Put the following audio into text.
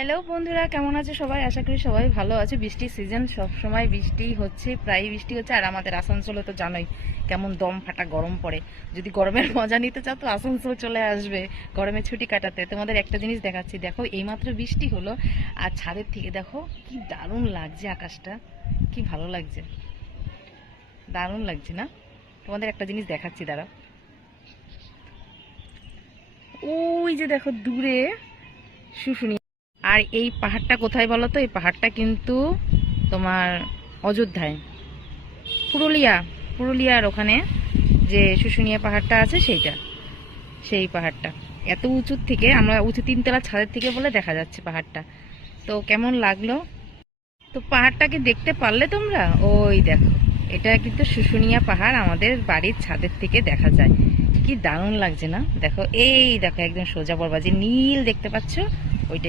Hello বন্ধুরা, কেমন আছে সবাই? আশা করি সবাই ভালো আছে। বৃষ্টির সিজন, সব সময় বৃষ্টি হচ্ছে, প্রায় বৃষ্টি হচ্ছে। আর আমাদের আসানসোলে তো জানোই কেমন দম ফাটা গরম পড়ে। যদি গরমের মজা নিতে চাও তো আসানসোল চলে আসবে গরমের ছুটি কাটাতে। তোমাদের একটা জিনিস দেখাচ্ছি, দেখো এইমাত্র বৃষ্টি হলো আর ছাদের থেকে দেখো কি দারুণ লাগছে আকাশটা, কি ভালো লাগছে, দারুণ লাগছে না? তোমাদের একটা জিনিস দেখাচ্ছি, দাঁড়াও। ওই যে দেখো দূরে শুশুনিয়া। আর এই পাহাড়টা কোথায় বলো তো? এই পাহাড়টা কিন্তু তোমার অযোধ্যায়, পুরুলিয়া, পুরুলিয়ার ওখানে যে শুশুনিয়া পাহাড়টা আছে সেইটা, সেই পাহাড়টা এত উঁচুর থেকে, আমরা উঁচু তিনতলা ছাদের থেকে বলে দেখা যাচ্ছে পাহাড়টা। তো কেমন লাগলো? তো পাহাড়টাকে দেখতে পারলে তোমরা? ওই দেখো, এটা কিন্তু শুশুনিয়া পাহাড়, আমাদের বাড়ির ছাদের থেকে দেখা যায়। কি দারুণ লাগছে না? দেখো, এই দেখো একদম সোজা বরবাজি নীল দেখতে পাচ্ছ, ওইটাই।